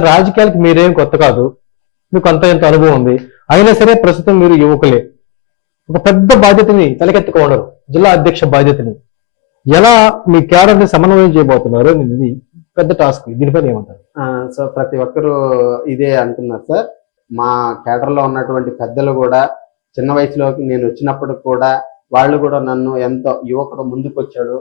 సరే రాజకీయాలకు మీరేం కొత్త కాదు. మీకు అంత ఎంత అనుభవం ఉంది. అయినా సరే ప్రస్తుతం మీరు యువకులే. ఒక పెద్ద బాధ్యతని తలకెత్తుకోవడం జిల్లా అధ్యక్ష బాధ్యతని. ఎలా మీ క్యాడర్ని సమన్వయం చేయబోతున్నారు ఇది పెద్ద టాస్క్. దీనిపైన ఏమంటారు? సో ప్రతి ఒక్కరూ ఇదే అంటున్నారు సార్. మా కేడర్లో ఉన్నటువంటి పెద్దలు కూడా చిన్న వయసులోకి నేను వచ్చినప్పుడు కూడా వాళ్ళు కూడా నన్ను ఎంతో యువకుడు ముందుకొచ్చాడు.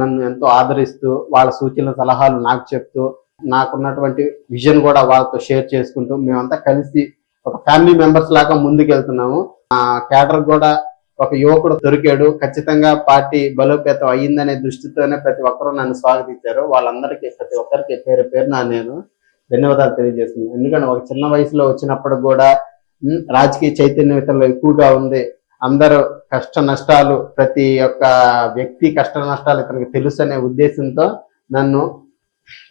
నన్ను ఎంతో ఆదరిస్తూ వాళ్ళ సూచనల సలహాలు నాకు చెప్తూ నాకున్నటువంటి విజన్ కూడా వాళ్ళతో షేర్ చేసుకుంటూ మేమంతా కలిసి ఒక ఫ్యామిలీ మెంబర్స్ లాగా ముందుకు వెళ్తున్నాము ఆ కూడా ఒక యువకుడు దొరికాడు. ఖచ్చితంగా పార్టీ బలోపేతం అయ్యిందనే దృష్టితోనే ప్రతి ఒక్కరూ నన్ను స్వాగతించారు. వాళ్ళందరికీ ప్రతి ఒక్కరికి పేరు పేరున నేను ధన్యవాదాలు తెలియజేస్తున్నాను. ఎందుకంటే ఒక చిన్న వయసులో వచ్చినప్పుడు కూడా రాజకీయ చైతన్యతలో ఎక్కువగా ఉంది. అందరూ కష్ట నష్టాలు ప్రతి ఒక్క వ్యక్తి కష్ట నష్టాలు ఇతనికి తెలుసు అనే ఉద్దేశంతో నన్ను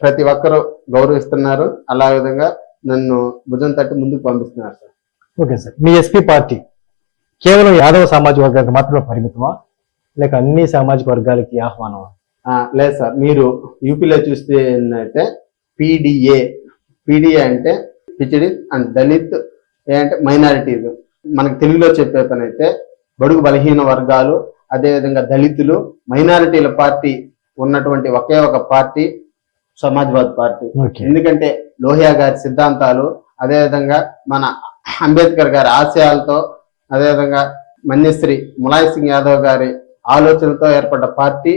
ప్రతి ఒక్కరూ గౌరవిస్తున్నారు. అలా విధంగా నన్ను భుజం తట్టి ముందుకు పంపిస్తున్నారు సార్. Okay sir. మీ ఎస్పీ పార్టీ కేవలం యాదవ సామాజిక వర్గానికి మాత్రమే పరిమితమా? లేక అన్ని సామాజిక వర్గాలకి ఆహ్వానమా? లేదు సార్. మీరు యూపీలో చూస్తే అయితే పీడిఏ. పీడిఏ అంటే పిచిడి అండ్ దళిత్ ఏ అంటే మైనారిటీస్ మనకి తెలుగులో చెప్పే పని అయితే బడుగు బలహీన వర్గాలు అదేవిధంగా దళితులు మైనారిటీల పార్టీ ఉన్నటువంటి ఒకే ఒక పార్టీ. సమాజ్వాద్ పార్టీ. ఎందుకంటే లోహియా గారి సిద్ధాంతాలు అదేవిధంగా మన అంబేద్కర్ గారి ఆశయాలతో అదేవిధంగా మన్యశ్రీ ములాయం సింగ్ యాదవ్ గారి ఆలోచనతో ఏర్పడ్డ పార్టీ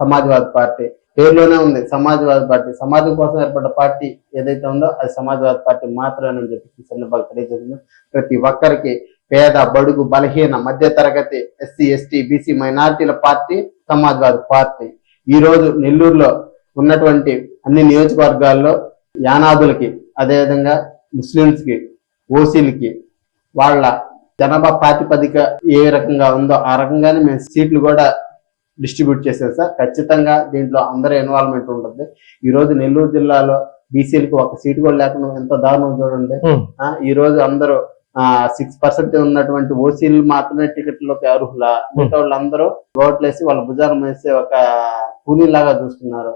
సమాజ్వాద్ పార్టీ. పేరులోనే ఉంది సమాజ్వాద్ పార్టీ. సమాజం కోసం ఏర్పడ్డ పార్టీ ఏదైతే ఉందో అది సమాజ్వాద్ పార్టీ మాత్రమే అని చెప్పి ఈ సందర్భాలు తెలియజేస్తుంది ప్రతి ఒక్కరికి పేద బడుగు బలహీన మధ్య తరగతి ఎస్సీ ఎస్టీ బీసీ మైనారిటీల పార్టీ సమాజ్వాద్ పార్టీ. ఈ రోజు నెల్లూరులో ఉన్నటువంటి అన్ని నియోజకవర్గాల్లో యానాదులకి అదేవిధంగా ముస్లిమ్స్కి ఓసీలకి వాళ్ళ జనాభా ప్రాతిపదిక ఏ రకంగా ఉందో ఆ రకంగానే మేము సీట్లు కూడా డిస్ట్రిబ్యూట్ చేసాం సార్. ఖచ్చితంగా దీంట్లో అందరి ఇన్వాల్వ్మెంట్ ఉంటుంది. ఈ రోజు నెల్లూరు జిల్లాలో బీసీలకు ఒక సీటు కూడా లేకుండా ఎంత దారుణం చూడండి. ఈ రోజు అందరూ సిక్స్ పర్సెంట్ ఉన్నటువంటి ఓసీలు మాత్రమే టికెట్లోకి అర్హుల? మిగతా వాళ్ళందరూ ఓట్లేసి వాళ్ళ భుజానం వేసి ఒక కూలీలాగా చూస్తున్నారు.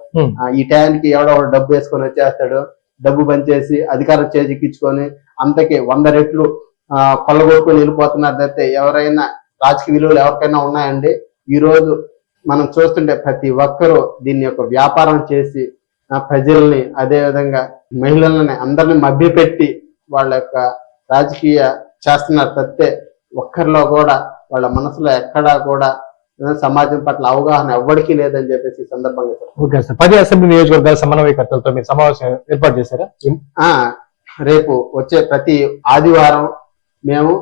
ఈ టైంకి ఎవడో డబ్బు వేసుకొని వచ్చేస్తాడు. డబ్బు పనిచేసి అధికారం చేజిక్కించుకొని అంతకి వంద రెట్లు ఆ, కొల్లగొట్టుకొని వెళ్ళిపోతున్నారు తప్పితే ఎవరైనా రాజకీయ విలువలు ఎవరికైనా ఉన్నాయండి? ఈ రోజు మనం చూస్తుంటే ప్రతి ఒక్కరూ దీన్ని యొక్క వ్యాపారం చేసి ఆ, ప్రజల్ని అదే విధంగా మహిళలని అందరిని మభ్యపెట్టి వాళ్ళ యొక్క రాజకీయ చేస్తున్నారు తప్పితే ఒక్కరిలో కూడా వాళ్ళ మనసులో ఎక్కడా కూడా సమాజం పట్ల అవగాహన ఎవ్వడికి లేదని చెప్పేసి ఈ సందర్భంగా. Okay sir. పది అసెంబ్లీ నియోజకవర్గాల సమన్వయకర్తలతో మీరు సమావేశం ఏర్పాటు చేశారా? ఆ రేపు వచ్చే ప్రతి ఆదివారం మేము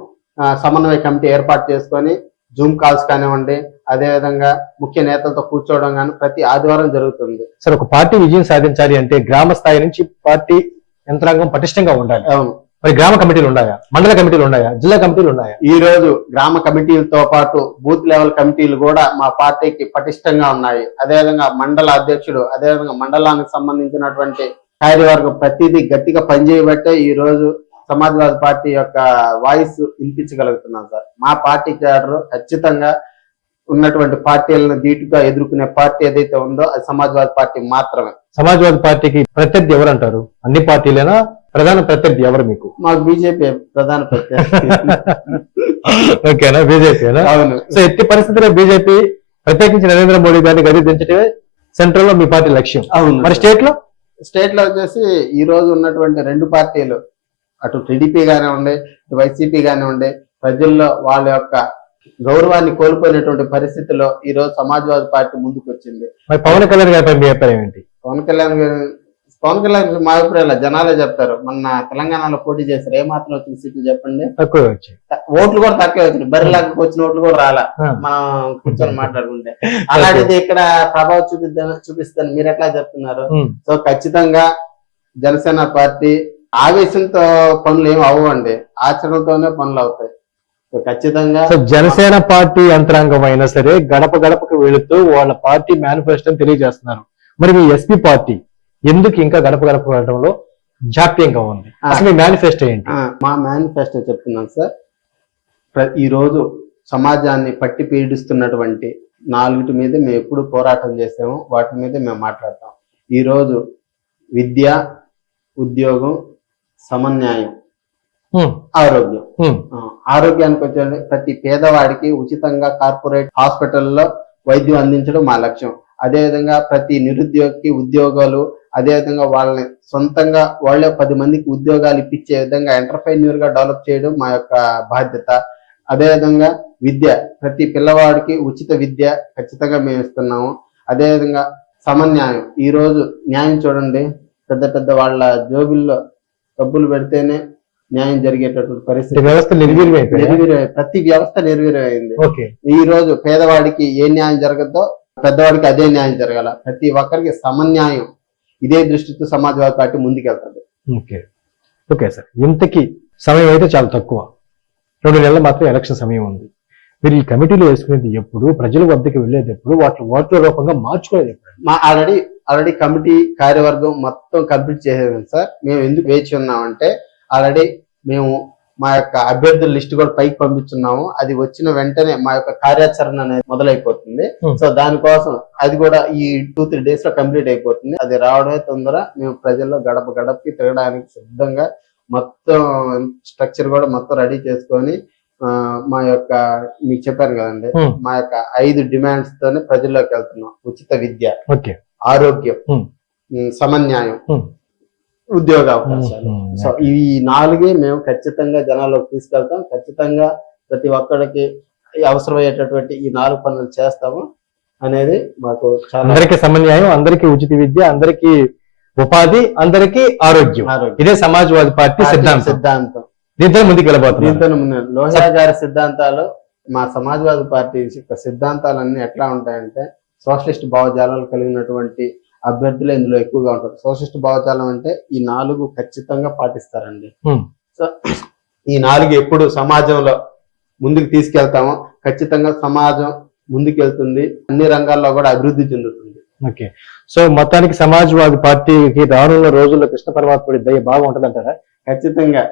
సమన్వయ కమిటీ ఏర్పాటు చేసుకొని జూమ్ కాల్స్ కానివ్వండి అదే విధంగా ముఖ్య నేతలతో కూర్చోవడం కానీ ప్రతి ఆదివారం జరుగుతుంది. సార్ ఒక పార్టీ విజయం సాధించాలి అంటే గ్రామ స్థాయి నుంచి పార్టీ యంత్రాంగం పటిష్టంగా ఉండాలి. అవును. మరి గ్రామ కమిటీలు ఉన్నాయా? మండల కమిటీలు ఉన్నాయా? జిల్లా కమిటీలు ఉన్నాయా? ఈ రోజు గ్రామ కమిటీలతో పాటు బూత్ లెవెల్ కమిటీలు కూడా మా పార్టీకి పటిష్టంగా ఉన్నాయి. అదేవిధంగా మండల అధ్యక్షుడు అదేవిధంగా మండలానికి సంబంధించినటువంటి కార్యవర్గం ప్రతిదీ గట్టిగా పనిచేయబట్టే ఈ రోజు సమాజ్వాదీ పార్టీ యొక్క వాయిస్ వినిపించగలుగుతున్నాం సార్. మా పార్టీ క్యాడర్ ఖచ్చితంగా ఉన్నటువంటి పార్టీలను ధీటుగా ఎదుర్కొనే పార్టీ ఏదైతే ఉందో అది సమాజ్వాదీ పార్టీ మాత్రమే. సమాజ్వాదీ పార్టీకి ప్రత్యర్థి ఎవరు అంటారు అన్ని పార్టీలైనా? ప్రధాన ప్రత్యర్థి ఎవరు మీకు? మాకు బీజేపీ ప్రధాన ప్రత్యర్థి. ఓకేనా? బీజేపీనా అవును. సో ఎట్టి పరిస్థితుల్లో బీజేపీ ప్రత్యేకించి నరేంద్ర మోడీ గారిని గదిదించడమే సెంట్రల్లో మీ పార్టీ లక్ష్యం. అవును. మరి స్టేట్లో స్టేట్లో వచ్చేసి ఈ రోజు ఉన్నటువంటి రెండు పార్టీలు అటు టీడీపీ కానివ్వండి ఇటు వైసీపీ కానివ్వండి ప్రజల్లో వాళ్ళ యొక్క గౌరవాన్ని కోల్పోయినటువంటి పరిస్థితిలో ఈ రోజు సమాజ్వాదీ పార్టీ ముందుకు వచ్చింది మరి పవన్ కళ్యాణ్ గారిపై మీ అభిప్రాయం ఏంటి? పవన్ కళ్యాణ్ గారు పవన్ కళ్యాణ్ మా అభిప్రాయాలు జనాలే చెప్తారు. మొన్న తెలంగాణలో పోటీ చేశారు. ఏ మాత్రం వచ్చిన సీట్లు చెప్పండి. తక్కువ వచ్చాయి. ఓట్లు కూడా తక్కువ వచ్చినాయి. బరిలాగా వచ్చిన ఓట్లు కూడా రాలా. మనం కూర్చొని మాట్లాడుకుంటే. అలాంటిది ఇక్కడ ప్రభావం చూపిద్దాం చూపిస్తాను మీరు ఎట్లా చెప్తున్నారు. సో ఖచ్చితంగా జనసేన పార్టీ ఆవేశంతో పనులు ఏమి అవ్వండి. ఆచరణతోనే పనులు అవుతాయి. సో ఖచ్చితంగా జనసేన పార్టీ యంత్రాంగం అయినా సరే గడప గడపకు వెళుతూ వాళ్ళ పార్టీ మేనిఫెస్టోని తెలియజేస్తున్నారు. మరి మీ ఎస్పీ పార్టీ ఎందుకు ఇంకా గడప గడప వెళ్ళడంలో జాప్యంగా ఉంది? అసలు మీ మేనిఫెస్టో ఏంటి? మా మేనిఫెస్టో చెప్తున్నాను సార్. ప్ర- ఈ రోజు సమాజాన్ని పట్టి పీడిస్తున్నటువంటి నాలుగిటి మీద మేము ఎప్పుడు పోరాటం చేసాము వాటి మీద మేము మాట్లాడతాం. ఈ రోజు విద్య ఉద్యోగం సమన్యాయం ఆరోగ్యం. ఆరోగ్యానికి వచ్చే ప్రతి పేదవాడికి ఉచితంగా కార్పొరేట్ హాస్పిటల్లో వైద్యం అందించడం మా లక్ష్యం. అదేవిధంగా ప్రతి నిరుద్యోగికి ఉద్యోగాలు అదేవిధంగా వాళ్ళని సొంతంగా వాళ్ళే పది మందికి ఉద్యోగాలు ఇప్పించే విధంగా ఎంటర్ప్రైన్యూర్గా డెవలప్ చేయడం మా యొక్క బాధ్యత. అదేవిధంగా విద్య ప్రతి పిల్లవాడికి ఉచిత విద్య ఖచ్చితంగా మేము ఇస్తున్నాము. అదేవిధంగా సమన్యాయం. ఈ రోజు న్యాయం చూడండి. పెద్ద పెద్ద వాళ్ళ జోబుల్లో డబ్బులు పెడితేనే న్యాయం జరిగేటటువంటి పరిస్థితి. వ్యవస్థ నిర్వీర్యం అయిపోయింది? నిర్వీర్యం ప్రతి వ్యవస్థ నిర్వీర్యం అయింది. ఓకే. ఈ రోజు పేదవాడికి ఏ న్యాయం జరగద్దో పెద్దవాడికి అదే న్యాయం జరగాల. ప్రతి ఒక్కరికి సమన్యాయం. ఇదే దృష్టితో సమాజ్వాదీ పార్టీ ముందుకెళ్తుంది. ఓకే. Okay sir. ఇంతకీ సమయం అయితే చాలా తక్కువ. రెండు నెలలు మాత్రం ఎలక్షన్ సమయం ఉంది. మీరు ఈ కమిటీలు వేసుకునేది ఎప్పుడు ప్రజల వద్దకు వెళ్ళేది ఎప్పుడు వాటి ఓట్ల రూపంగా మార్చుకునేది ఎప్పుడు? మా ఆల్రెడీ ఆల్రెడీ కమిటీ కార్యవర్గం మొత్తం కంప్లీట్ చేసేది సార్. మేము ఎందుకు వేచి ఉన్నామంటే ఆల్రెడీ మేము మా యొక్క అభ్యర్థుల లిస్ట్ కూడా పైకి పంపించున్నాము. అది వచ్చిన వెంటనే మా యొక్క కార్యాచరణ అనేది మొదలైపోతుంది. సో దానికోసం అది కూడా ఈ టూ త్రీ డేస్లో కంప్లీట్ అయిపోతుంది. అది రావడమే తొందర. మేము ప్రజల్లో గడప గడపకి తిరగడానికి సిద్ధంగా మొత్తం స్ట్రక్చర్ కూడా మొత్తం రెడీ చేసుకొని మా యొక్క మీకు చెప్పాను కదండి. మా యొక్క ఐదు డిమాండ్స్ తోనే ప్రజల్లోకి వెళ్తున్నాం. ఉచిత విద్య ఓకే. ఆరోగ్యం సమన్యాయం. ఉద్యోగ అవకాశాలు. సో ఈ నాలుగే మేము ఖచ్చితంగా జనాల్లోకి తీసుకెళ్తాం. ఖచ్చితంగా ప్రతి ఒక్కడికి అవసరమయ్యేటటువంటి ఈ నాలుగు పనులు చేస్తాము అనేది మాకు అందరికీ సమన్యాయం అందరికీ ఉచిత విద్య అందరికీ ఉపాధి అందరికీ ఆరోగ్యం. ఇదే సమాజ్వాదీ పార్టీ సిద్ధాంతం. సిద్ధాంతం. దీంతో ముందుకు వెళ్ళబోతున్నారు దీంతో ముందు లోహియా గారి సిద్ధాంతాలు మా సమాజ్వాదీ పార్టీ యొక్క సిద్ధాంతాలన్నీ ఎట్లా ఉంటాయంటే సోషలిస్ట్ భావజాలాలు కలిగినటువంటి అభ్యర్థులు ఇందులో ఎక్కువగా ఉంటారు. సోషలిస్ట్ భావజాలం అంటే ఈ నాలుగు ఖచ్చితంగా పాటిస్తారండి. సో ఈ నాలుగు ఎప్పుడు సమాజంలో ముందుకు తీసుకెళ్తామో ఖచ్చితంగా సమాజం ముందుకెళ్తుంది. అన్ని రంగాల్లో కూడా అభివృద్ధి చెందుతుంది. ఓకే. సో మొత్తానికి సమాజ్వాదీ పార్టీకి రానున్న రోజుల్లో కృష్ణ పరమాత్ముడి దయ బాగా ఉంటదంటారా? ఖచ్చితంగా.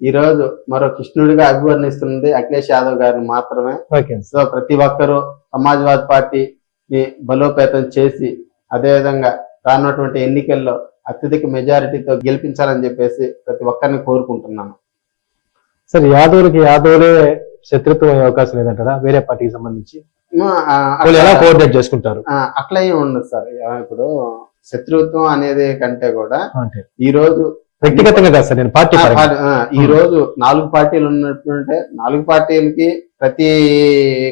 ఈ రోజు మరో కృష్ణుడిగా అభివర్ణిస్తుంది అఖిలేష్ యాదవ్ గారిని మాత్రమే. ఓకే. సో ప్రతి ఒక్కరూ సమాజ్వాదీ పార్టీని బలోపేతం చేసి అదేవిధంగా రానున్నటువంటి ఎన్నికల్లో అత్యధిక మెజారిటీతో గెలిపించాలని చెప్పేసి ప్రతి ఒక్కరిని కోరుకుంటున్నాను. సార్ యాదవులకి యాదవులే శత్రుత్వం అయ్యే అవకాశం లేదంటారా? వేరే పార్టీకి సంబంధించి? ఎలా కోఆర్డినేట్ చేసుకుంటారు? అట్లా ఏమి ఉండదు సార్. ఇప్పుడు శత్రుత్వం అనేది కంటే కూడా ఈ రోజు వ్యక్తిగతంగా కాదు సార్ నేను పార్టీ ఈ రోజు నాలుగు పార్టీలు ఉన్నట్టుంటే నాలుగు పార్టీలకి ప్రతి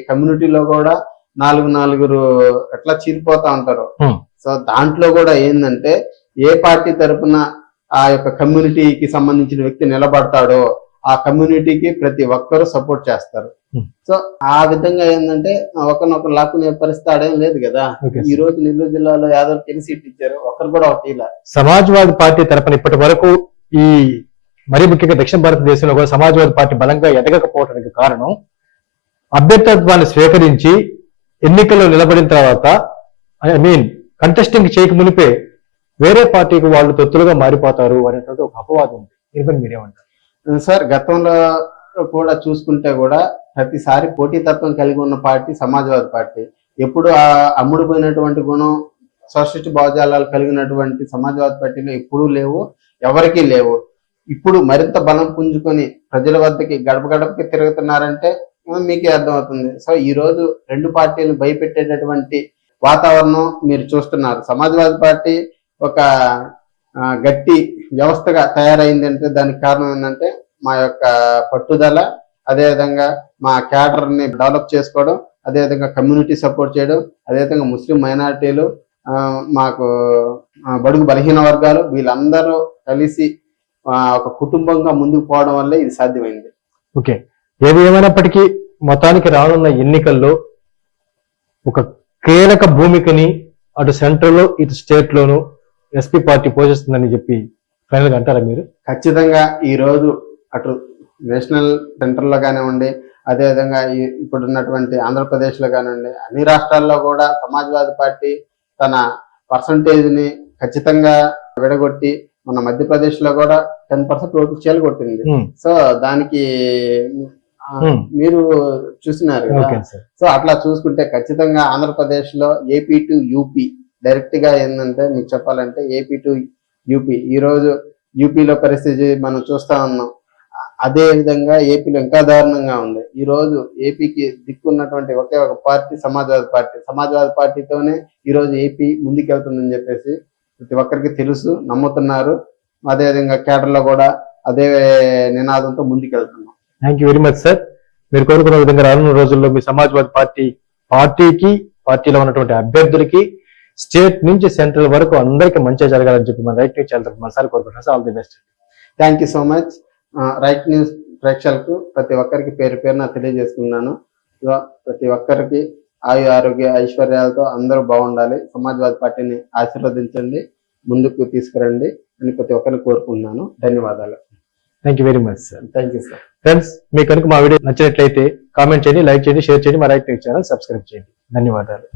కమ్యూనిటీలో కూడా నాలుగు నాలుగురు ఎట్లా చీలిపోతా ఉంటారు. సో దాంట్లో కూడా ఏంటంటే ఏ పార్టీ తరపున ఆ యొక్క కమ్యూనిటీకి సంబంధించిన వ్యక్తి నిలబడతాడో ఆ కమ్యూనిటీకి ప్రతి ఒక్కరూ సపోర్ట్ చేస్తారు. సో ఆ విధంగా ఏంటంటే ఒకరినొకరు లాక్కునే పరిస్థితి ఆడేం లేదు కదా. ఈ రోజు నెల్లూరు జిల్లాలో యాదవ్ ఎన్ని సీట్లు ఇచ్చారు? ఒకరు కూడా ఒక ఇలా. సమాజ్వాదీ పార్టీ తరపున ఇప్పటి వరకు ఈ మరీ ముఖ్యంగా దక్షిణ భారతదేశంలో కూడా సమాజ్వాదీ పార్టీ బలంగా ఎదగకపోవడానికి కారణం అభ్యర్థత్వాన్ని స్వీకరించి ఎన్నికల్లో నిలబడిన తర్వాత ఐ మీన్ కంటెస్టింగ్ చేయక మునిపే వేరే పార్టీకి వాళ్ళు తొత్తులుగా మారిపోతారు అనేటువంటి ఒక అపవాదం ఉంది. దీనిపై మీరేమంటారు సార్ గతంలో కూడా చూసుకుంటే కూడా ప్రతిసారి పోటీతత్వం కలిగి ఉన్న పార్టీ సమాజ్వాదీ పార్టీ. ఎప్పుడు ఆ అమ్ముడు పోయినటువంటి గుణం సోషలిస్ట్ భావజాలాలు కలిగినటువంటి సమాజ్వాదీ పార్టీలో ఎప్పుడూ లేవు ఎవరికీ లేవు. ఇప్పుడు మరింత బలం పుంజుకొని ప్రజల వద్దకి గడప గడపకి తిరుగుతున్నారంటే మీకే అర్థమవుతుంది. సో ఈ రోజు రెండు పార్టీలు భయపెట్టేటటువంటి వాతావరణం మీరు చూస్తున్నారు. సమాజ్వాదీ పార్టీ ఒక గట్టి వ్యవస్థగా తయారైంది అంటే దానికి కారణం ఏంటంటే మా యొక్క పట్టుదల అదేవిధంగా మా క్యాడర్ని డెవలప్ చేసుకోవడం అదేవిధంగా కమ్యూనిటీ సపోర్ట్ చేయడం అదేవిధంగా ముస్లిం మైనారిటీలు మాకు బడుగు బలహీన వర్గాలు వీళ్ళందరూ కలిసి ఒక కుటుంబంగా ముందుకు పోవడం వల్లే ఇది సాధ్యమైంది. ఓకే. ఏది ఏమైనప్పటికీ మొత్తానికి రానున్న ఎన్నికల్లో ఒక కీలక భూమికని అటు సెంట్రల్లో ఇటు స్టేట్ లోను ఎస్పీ పార్టీ పోషిస్తుందని చెప్పి ఫైనల్గా అంటారా మీరు ఖచ్చితంగా ఈ రోజు అటు నేషనల్ సెంటర్లో కానివ్వండి అదేవిధంగా ఈ- ఇప్పుడు ఉన్నటువంటి ఆంధ్రప్రదేశ్లో కానివ్వండి అన్ని రాష్ట్రాల్లో కూడా సమాజ్వాదీ పార్టీ తన పర్సంటేజ్ని ఖచ్చితంగా విడగొట్టి మన మధ్యప్రదేశ్లో కూడా టెన్ పర్సెంట్ ఓట్లు చేలగొట్టింది ఉమ్, సో దానికి. మీరు చూసినారు సో అట్లా చూసుకుంటే ఖచ్చితంగా ఆంధ్రప్రదేశ్లో ఏపీ టు యూపీ డైరెక్ట్గా ఏంటంటే మీకు చెప్పాలంటే ఏపీ టు యూపీ ఈ రోజు యూపీలో పరిస్థితి మనం చూస్తా ఉన్నాం. అదే విధంగా ఏపీలో ఇంకా దారుణంగా ఉంది. ఈ రోజు ఏపీకి దిక్కున్నటువంటి ఒకే ఒక పార్టీ సమాజ్వాదీ పార్టీ. సమాజ్వాదీ పార్టీతోనే ఈ రోజు ఏపీ ముందుకెళ్తుందని చెప్పేసి ప్రతి ఒక్కరికి తెలుసు నమ్ముతున్నారు. అదేవిధంగా కేటర్లో కూడా అదే నినాదంతో ముందుకెళ్తున్నాం. Thank you very much sir మీరు కోరుకున్న విధంగా రానున్న రోజుల్లో మీ సమాజ్వాదీ పార్టీ పార్టీకి పార్టీలో ఉన్నటువంటి అభ్యర్థులకి స్టేట్ నుంచి సెంట్రల్ వరకు అందరికీ మంచిగా జరగాలని చెప్పి మన రైట్ న్యూస్ ఛానల్ మనసారి కోరుకుంటున్నాం all the best thank you so much right news ప్రేక్షకులకు ప్రతి ఒక్కరికి పేరు పేరున తెలియజేసుకున్నాను ప్రతి ఒక్కరికి ఆయు ఆరోగ్య ఐశ్వర్యాలతో అందరూ బాగుండాలి. సమాజ్వాదీ పార్టీని ఆశీర్వదించండి. ముందుకు తీసుకురండి అని ప్రతి ఒక్కరిని కోరుకుంటున్నాను. ధన్యవాదాలు. Thank you very much sir thank you sir friends మీకు కనుక మా వీడియో నచ్చినట్లయితే కామెంట్ చేయండి లైక్ చేయండి షేర్ చేయండి మా రైట్ న్యూస్ ఛానల్ సబ్స్క్రైబ్ చేయండి. ధన్యవాదాలు.